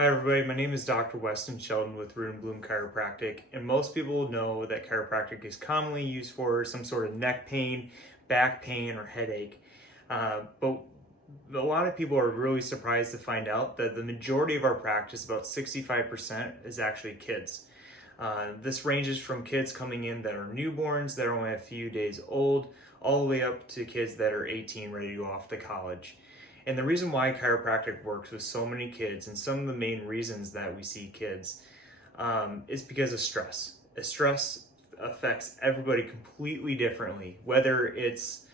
Hi everybody, my name is Dr. Weston Shelton with Root and Bloom Chiropractic, and most people know that chiropractic is commonly used for some sort of neck pain, back pain, or headache. But a lot of people are really surprised to find out that the majority of our practice, about 65%, is actually kids. This ranges from kids coming in that are newborns, that are only a few days old, all the way up to kids that are 18, ready to go off to college. And the reason why chiropractic works with so many kids, and some of the main reasons that we see kids, is because of stress. Stress affects everybody completely differently, whether it's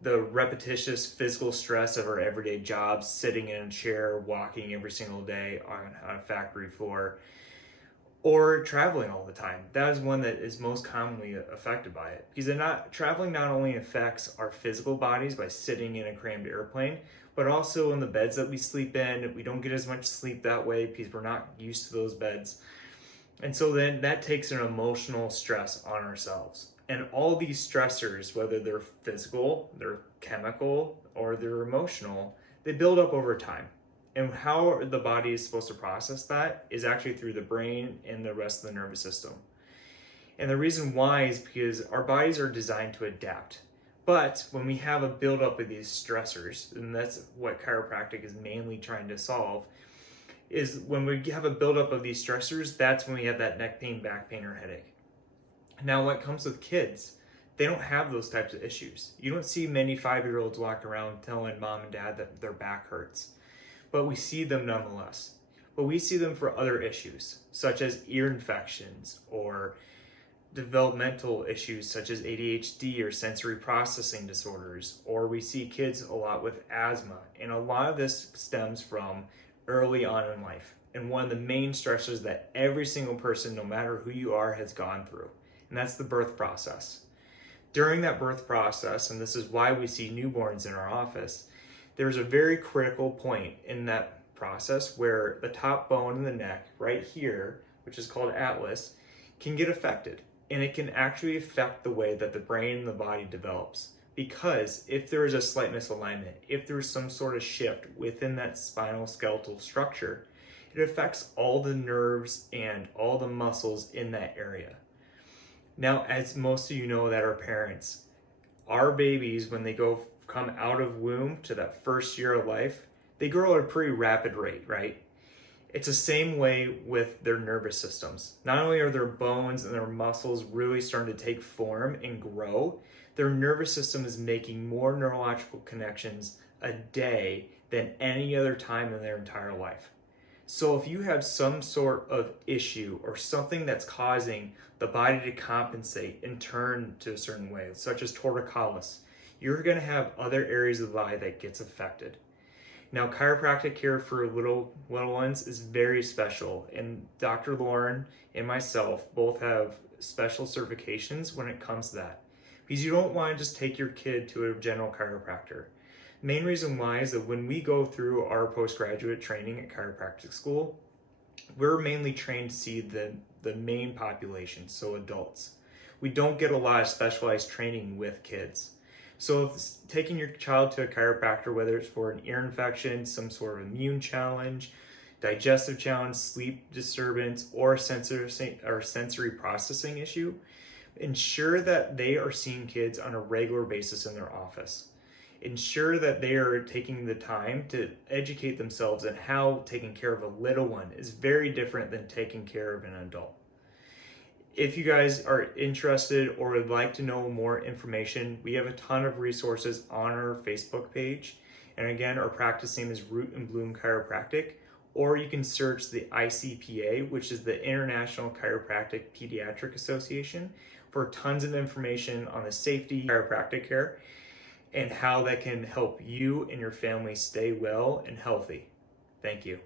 the repetitious physical stress of our everyday jobs, sitting in a chair, walking every single day on a factory floor, or traveling all the time. That is one that is most commonly affected by it, because traveling not only affects our physical bodies by sitting in a crammed airplane, but also in the beds that we sleep in. We don't get as much sleep that way because we're not used to those beds. And so then that takes an emotional stress on ourselves. And all these stressors, whether they're physical, they're chemical, or they're emotional, they build up over time. And how the body is supposed to process that is actually through the brain and the rest of the nervous system. And the reason why is because our bodies are designed to adapt. But when we have a buildup of these stressors, and that's what chiropractic is mainly trying to solve, is when we have a buildup of these stressors, that's when we have that neck pain, back pain, or headache. Now, what comes with kids, they don't have those types of issues. You don't see many 5-year-olds walk around telling mom and dad that their back hurts, but we see them nonetheless. But we see them for other issues, such as ear infections or developmental issues such as ADHD or sensory processing disorders, or we see kids a lot with asthma. And a lot of this stems from early on in life. And one of the main stressors that every single person, no matter who you are, has gone through, and that's the birth process. During that birth process, and this is why we see newborns in our office, there's a very critical point in that process where the top bone in the neck, right here, which is called atlas, can get affected. And it can actually affect the way that the brain and the body develops. Because if there is a slight misalignment, if there's some sort of shift within that spinal skeletal structure, it affects all the nerves and all the muscles in that area. Now, as most of you know that are parents, our babies, when they come out of womb to that first year of life, they grow at a pretty rapid rate, right? It's the same way with their nervous systems. Not only are their bones and their muscles really starting to take form and grow, their nervous system is making more neurological connections a day than any other time in their entire life. So if you have some sort of issue or something that's causing the body to compensate and turn to a certain way, such as torticollis, you're going to have other areas of the body that gets affected. Now, chiropractic care for little ones is very special, and Dr. Lauren and myself both have special certifications when it comes to that, because you don't want to just take your kid to a general chiropractor. The main reason why is that when we go through our postgraduate training at chiropractic school, we're mainly trained to see the main population, so adults. We don't get a lot of specialized training with kids. So if taking your child to a chiropractor, whether it's for an ear infection, some sort of immune challenge, digestive challenge, sleep disturbance, or sensory processing issue, ensure that they are seeing kids on a regular basis in their office. Ensure that they are taking the time to educate themselves on how taking care of a little one is very different than taking care of an adult. If you guys are interested or would like to know more information, we have a ton of resources on our Facebook page. And again, our practice name is Root and Bloom Chiropractic, or you can search the ICPA, which is the International Chiropractic Pediatric Association, for tons of information on the safety of chiropractic care and how that can help you and your family stay well and healthy. Thank you.